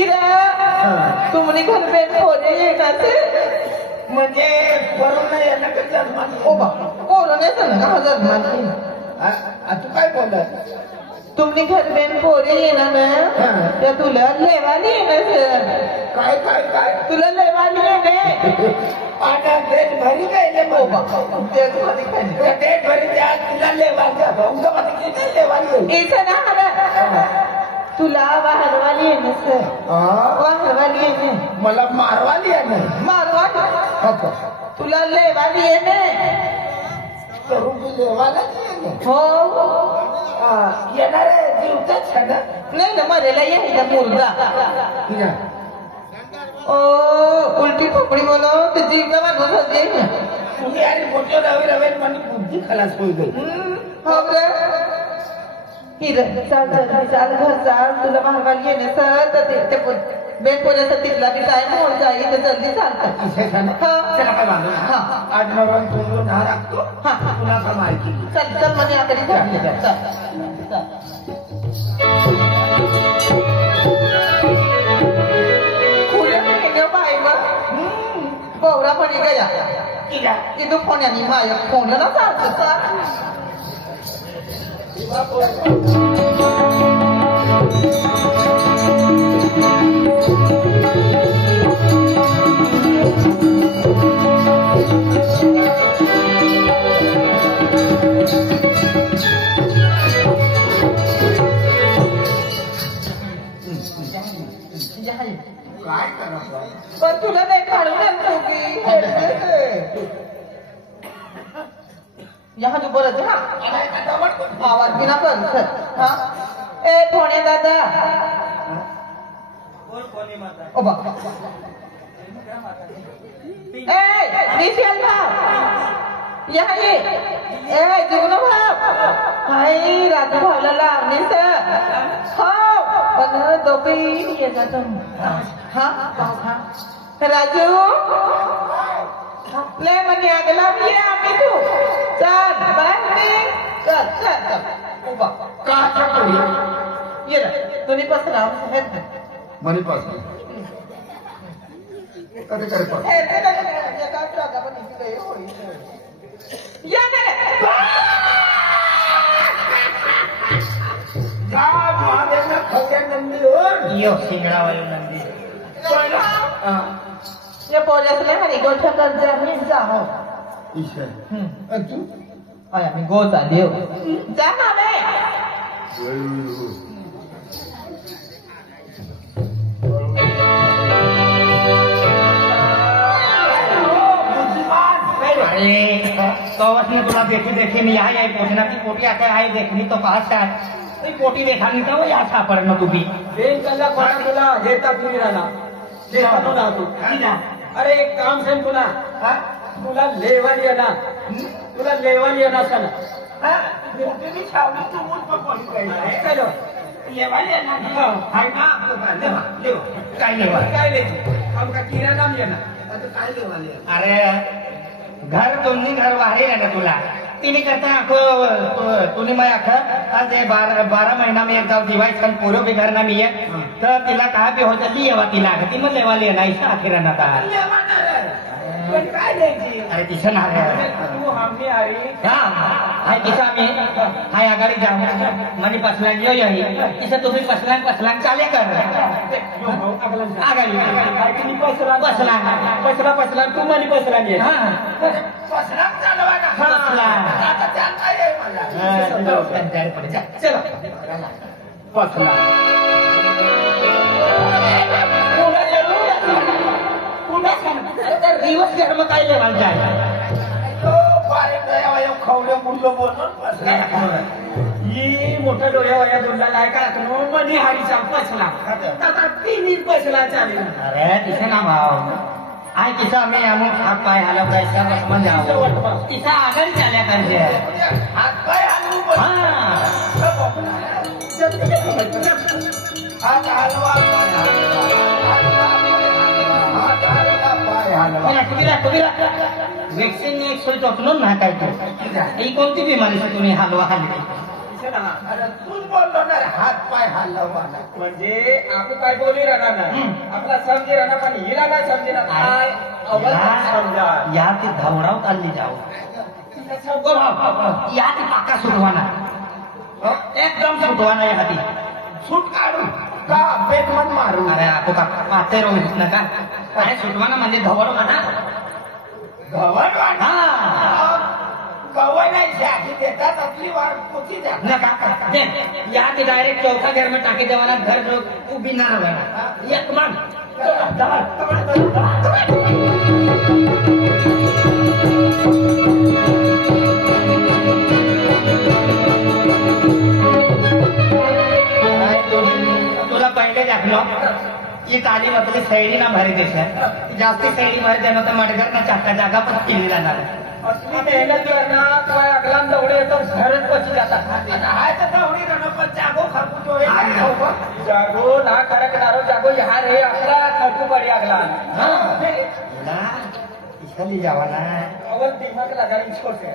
इरा तुम्ही घर पे पोरे येतात म्हणजे कोरोना यांना कसं ओबा कोरोनाचं ना हजार मानते तू काय बोलत तुम्ही घर पे पोरे येणार ना त्या तुला लेवाली येणार काय काय काय तुला लेवाली येणे आता डेट भरी काय ओबा डेट भरी काय डेट भरी त्या तुला लेवायचा भाऊचा मध्ये किती लेवाली इथं ना आला तुला वाहनवाली येणे सर वाहनवाली येणे मला मारवाली आहे मारवाली तुला लेवाली येणे लेवाला हो येणारे जीवतच आहे ना नाही ना मरेला यायचा मुलगा ओ उलटी खोपडी बोलो तर जीवना माणूस होते तुम्ही आणि मोठे रवी रवी म्हणजे बुद्धी खलास होई गई हो रे हिरं चाल चाल चाल घर चाल तुला महागाल येणे सर तर ते बेन पोऱ्याचा तिथला बी टाइम होऊन जाईल तर जल्दी चालतात चला काय बांधू हा 8-9 रन तुम्ही दहा राखतो हा पुन्हा का माहिती चल चल म्हणे आकडे पौरा पडी गया इथं फोन्यानी माझ्या फोनला चालतं काय करणार पण तुला नाही काढून आणतो की यहाँ तू परत हा आवाज बिना कर हा ए फोने दादा ओ बाबा ए निशाल भाव यहाँ ये ए जुगनू भाव हाय राजू भावला लावणी सर हो पण दोघेही येतात तुम हा राजू ले म्हणे आगला ये आम्ही तू चल बाय चल चल चल उभा ये रे तुम्ही पसरा मनी पास कधी करे पण या ना महादेवना खवड्या नंदीवर यो शिंगडावायू नंदी ये पोलिसले म्हणे गोष्ट करते आम्ही जाहो ईश्वर तू आय आम्ही गोचा देव जा ना बे अरे कवच ने तुला देखी देखी नहीं आई आई पूछना की पोटी आता है देखनी तो कहाँ से आई पोटी देखा नहीं था वो यहाँ सापर न तू भी कल्ला कोणा तुला हे तापली राहणार ते म्हणून राहतो अरे एक काम सांग तुला तुला लेवाली येणार तुला लेवाली येणार का ना तुम्ही छावली तू मूल पकवली काय चलो लेवाली येणार हाय ना लेवा लेवा काय लेवा काय लेते आमका किराणा येणार आता काय लेवाली अरे घर तुम्ही घर बाहेर आहे ना तुला तिने करता आखो तूने मैं आखा आज 12 महीना में एक जाव दिवाळी सण पूर्व भी घर ना मी आहे तर तिला कहा भी होता ली येवा तिला ती मग लेवा लेना ऐसा आखिर ना था पण काय द्यायची अरे तिचं ना तू आम्ही अरे हाय तिचा मी हाय आगारी जाऊ म्हणजे पसलान यो यही तिचं तुम्ही पसलान चाले कर आगारी तुम्ही पसला तू म्हणे पसला ये पसरा चालवा ना पसलान आता त्या काय आहे मला चलो पसरा दिवस घर में काय लेवाल जाए खवड्या मुंडलो बोलून पसरा ही मोठा डोळ्या वया बोलला लाय का मनी हारीचा पसला आता तिन्ही पसला चालेल अरे तिथे ना भाव आय तिचा मी अमुक हात पाय हलव जायचा म्हणजे तिचा आघाडी चाल्या करते हात पाय हलवू हात हलवा वॅक्सिन एक सोय टोचलो ना काय तू ही कोणती बिमारी तुम्ही हलवा हल्ली असं ना अरे तूच बोललो ना रे, हात पाय हलवाना. म्हणजे आपण काय बोली राहणार नाही आपला समजे राहणार पण हिला काय समजे ना काय अवघड समजा या ती धावडावत आली जाऊ या ती पाका सुटवाना एकदम सुटवाना या ती सूट काढू का बेटमन मारू. अरे आपण का पाते रोज नका अरे सुटवाना म्हणजे धवड म्हणा गवळ वाटा हा गवळ नाही शाही देतात आपली वाट पोची द्या. नका दे या ती डायरेक्ट चौथा घर में टाके देवाना घर जो उभी ना रहाना एक मन तुला पहिले दाखलो ही ताली मतली सैडी ना भारी देश जास्ती सैडी भारी देणं तर मडगर ना चाका जागा पण केली जाणार असली मेहनत करणार काय अगलाम दौडे तर घरच पची जातात हाय तर तेवढी रणपत जागो खरपूस होईल. जागो ना खरकणारो जागो ह्या रे आपला खर्चू पडी अगला इशाली जावाना अवल दिमाग लगानी छोटे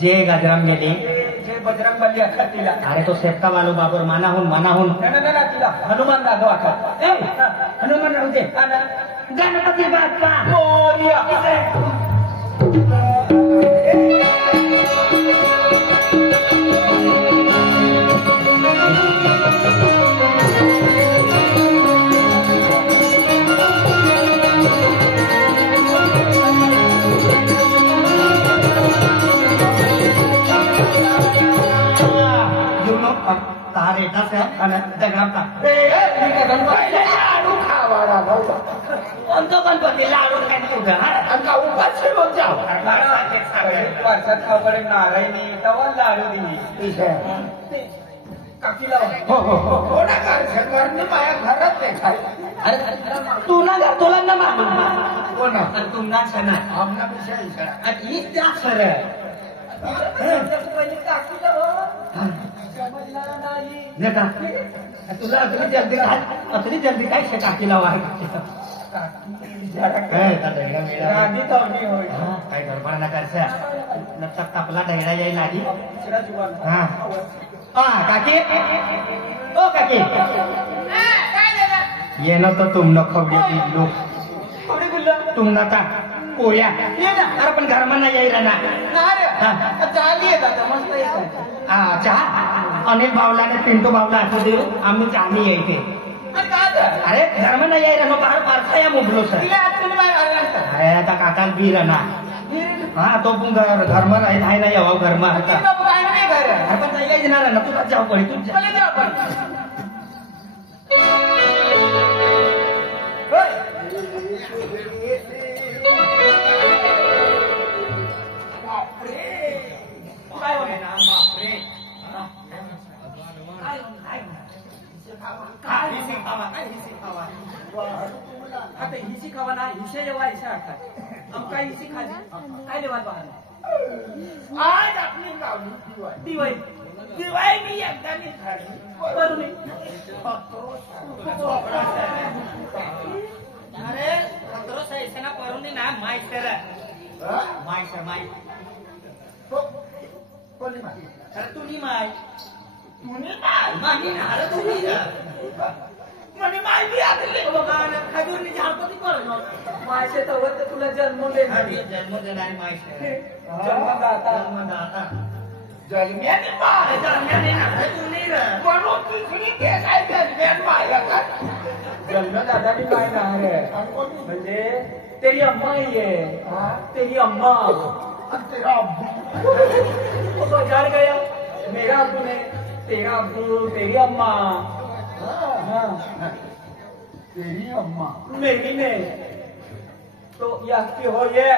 जे गजराम गेली जे बजरंग बली अखत तिला अरे तो सेपका वालो बाबर मानाहून ना तिला हनुमान दाखव अखत हनुमान राहू दे गणपती बाप्पा मोरया तार येताच आणि दगडापा लाडू खावाडा नव्हता कोणतो गणपती लाडू काय तुझा का उपास मग जाऊ. वर्षात खावकडे नारायणी तवा लाडू दिली काकीला हो हो हो कोणा घरने माझ्या घरात नाही खाय. अरे तू ना घर तुला ना मागू कोणा तुमना सणा आमना विषय इशारा. आणि हीच त्या सर नका तुला असली जल्दी काय शे टाकीला वाढ गांधी तवडी होय काय गडबड ना करसा लक्षात तापला ढैडा येईल आधी हा हा काकी ओ काकी येणं तर तुमनं खवडी लोक तुमनं का पोऱ्या अरे पण घरमा नाही येईल ना हा चहा अनिल भावला आणि पिंटू भावला असं देऊ आम्ही यायचे अरे धर्म नाही यायला नो बाहेर पारसा या मुडलो सर अरे आता काकाल बीर ना हा तो पण धर्म आहे ना यावा घरमा होता अरे पण नाही येणार ना तुला जाऊ पडे तू आता हिची खावा ना हिशा जेव्हा हिशा असतात आम काय हिची खाली काय देवाल पाहणार आज आपली गावली दिवाळी दिवाळी मी एकदा मी खाली करून अरे पत्रो सैसना परून ना माय सर माय कोणी माहिती अरे तुम्ही माय तुनी काय मानी ना अरे तुम्ही म्हणे माहिती आली खजूरनी झाडपती पडलो माझे तवर तर तुला जन्म देणार जन्म देणारी माय जन्मदाता जन्म्याने पाय जन्म्याने ना तुम्ही म्हणून दुसरी केस आहे जन्म्यात पाय जन्मदातानी काय नाही रे म्हणजे तेरी अम्मा ही है तेरी अम्मा तेरा वो तो जान गया मेरा अब्बू ने तेरा अब्बू तेरी अम्मा तेरी अम्मा मेरी ने तो यह की हो ये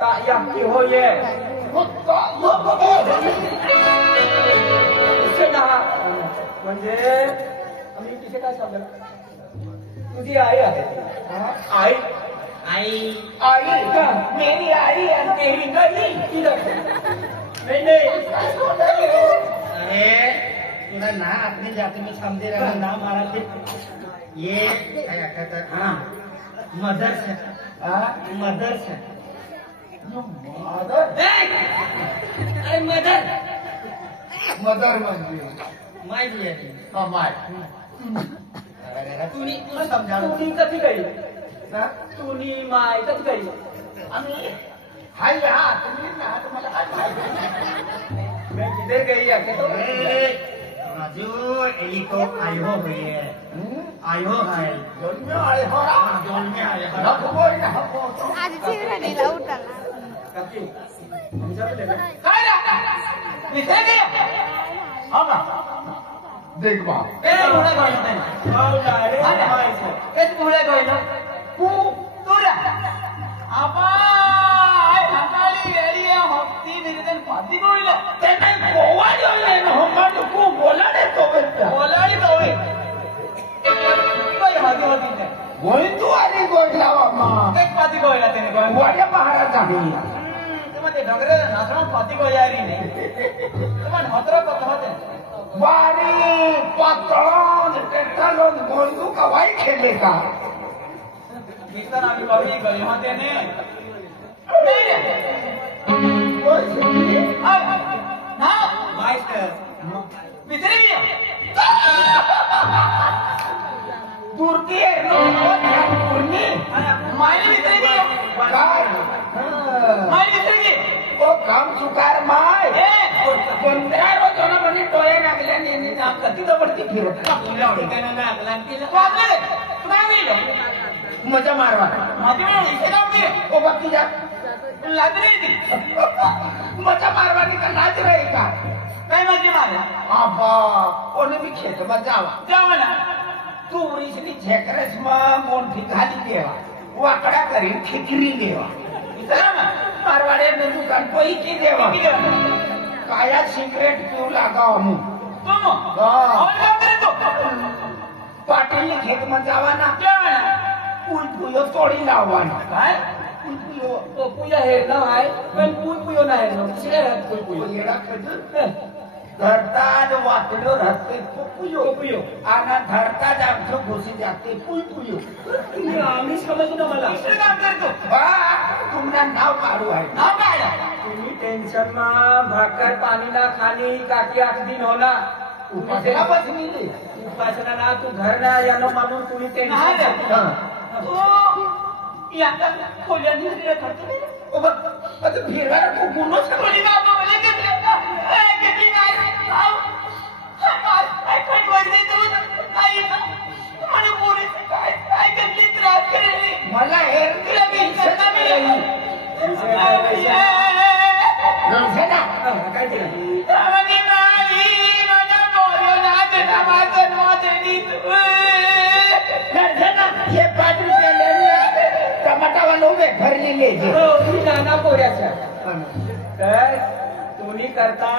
ता यह की हो ये इसे ना म्हणजे आम्ही तिथे काय सांगतो तुझी आई आहे आई आई आई मेरी आई आणि तेरी नाही नहीं अरे तुला ना अपनी जाति में समझे रहा ना मारा थे ये हाँ मदर्स मदर्स अरे मदर मदर म्हणजे माय बियारी हा माय तुम्ही समजा तुनी कथी गई ना तुनी माय कथी गई आम्ही हाय हा तुम्ही ना तुम्हाला काय माहिती मैं किधर गई आके तो राजू एली को आयो हुई है आयो है जन्मे आले हो जन्मे आले हो. नको बोल ना नको आज चिवरणीला उठाला कथी समझले ना काय रे विसरे गया हा ना देख बा ए मुळे गयो ना बावला रे माय से ए मुळे गयो तू तुरा आबाय हमारी एरिया हफ्ती निरजन पाती गोइला તેને કોવાડી હોય ને હમણાં કો બોલાડે તો બેટા बोलाडी तोवे કોઈ હાગે હોતી છે બોલ તું આલી ગોઈલાવામાં એક પાતી ગોઈલા તેને ગયો વડે મહારાજાની તમે તે ડગરે નાસણો પાતી ગોયારી ને તમે હતરો કત હોતે વારી પાતળો ટેટાલો ગોઈલું કવાઈ ખેલેગા વિસ્તાર આવી કવિ ગયો હોતે ને નહીં રે કોઈ છે ના मास्टर વિસરી ગયા દૂરથી એનો પૂર્ણી મારી વિસરી ગયો काय મારી વિસરી ગઈ ओ काम चुकार माय એ 15 रोजोना म्हणे डोळे लागले आणि यांनी नाम कधी जबरती फिरत ठिकाणा लागला तिला वाजले काय मिळलं मजा मारवा माझी वेळ इथे लावते ओ बाकी जा लादरी ती मजा मारवानी का नाच रही का काय माझी मारला आबा कोणी बी खेत जावा जाऊ ना तू उरीसनी झेकरस मा मोठी घाली देवा वाकड्या करीन ठिकरी देवा चला ना मारवाड्या दुकान पैकी देवा काया सिगरेट पिऊ लागाव मग तुम हा. और जाऊ दे तू पाटील खेत मा जावा ना जाऊ ना पुल पुयो तोडी लाववाना काय पुल पुयो तो पुया हेरणं आहे पण पुयो नाही हेरणं दुसऱ्या राहत पुयो येडा खजूर धरताज वाटलो राहते पुयो पुयो आणि धरताज आमचं घुसी जाते पुय पुयो आम्ही समजलं मला दुसरं काम करतो बा तुमना नाव काढू आहे नाव काय तुम्ही टेन्शन मा भाकर पाणी ना खाली काकी 8 दिन होला उपासना बसली उपासना ना तू घर ना यानो म्हणून तुम्ही नाही रे. टेन्शन तू यांना खोल्याने खर्च नाही ओ बा आता फिरवायला खूप गुन्हा कोणी बाबा मला घेतले घेतली नाही आव काय काय वरती तू काय मला पोलीस काय काय घेतली त्रास केली मला हेर तुला मी करता मी काय केलं आम्ही मारी मला बोलू ना तुला माझं मोजणी तू हे 5 रुपये टमाटावाला उभे भरली लेजे हो मी नाना पोऱ्याचा तर तुम्ही करता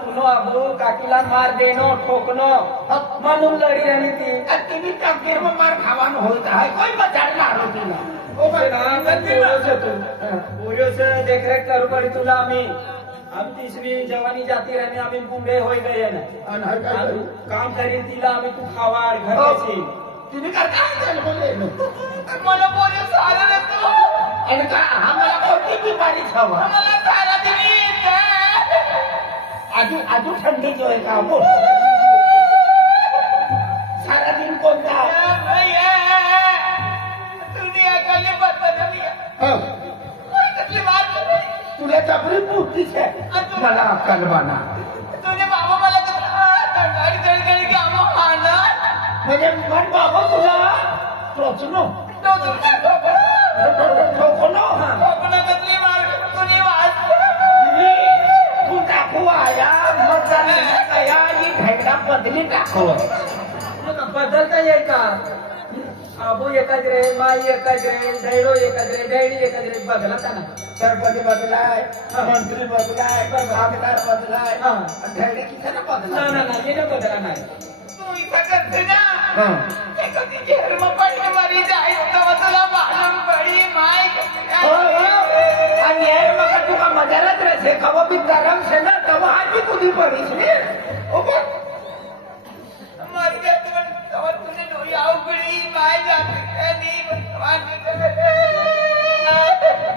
तुनो अबो काकीला मार देणं ठोकणं म्हणून लढी आणि ती तुम्ही काकीर मार खावानं होत आहे कोण बचाडणार होती ना ओ बा पोरियोच देखरेख करू पडी तुला आम्ही आम तिसरी जवानी जाती राणी आम्ही पुढे होई गये ना काम करीन तिला आम्ही तू खावाड घरची तुम्ही काय बोलले मला पोलीस सारं देतो आणि का आम्हाला कोणती बिमारी हवा मला सारा दिली आजू थंडीच होय का बोल सारा दिन कोणता दुनिया कली बदल हं. कसली मार तुला जबरी बुद्धीच आहे मला अक्कल बाना तुझे बाबा मला गाडी तळी काम आणणार म्हणजे मन बाबा तुला टोचनो ठोकनो कसली मार तुझी वाच तू टाकू आया मतदान या ही ढेकडा बदली टाकू बदलता येईल का आबू एकाच रे माई एकाच रे धैडो एकाच रे धैडी एकाच रे बदलता ना सरपंच बदलाय मंत्री बदलाय आमदार बदलाय हा. ढेकडे किती ना बदलाय ना ना ये बदला नाही तू इथं करते ना हं. कधी झेरम पडली मरी जाईल तेव्हा तुला मालूम पडी माय हो, हो. आणि यार मग तुका मजारात रसे कवा बी गरम से ना तवा आधी तुझी पडीस रे ओ बघ मर गया तेव्हा तुझे डोळी अवघडी माय जाते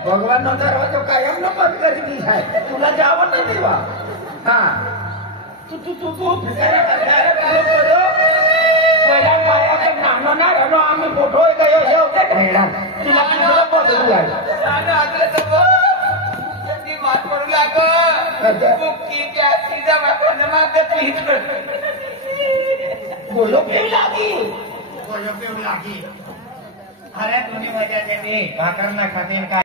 भगवान नो दरवाजा कायम न बंद करी दी आहे तुला जावं नाही देवा हा तू भिकारी कशाला तुला करो? पहिला पायाचा नानो ना रानो आम्ही मोठो आहे का हे होते ढेडा तिला तुला बदलू लागला मात पडू लागो मुक्की त्या सीधा वापरण्या मागत बोलो केवी लागी अरे तुम्ही माझ्या भाकर ना खाते काय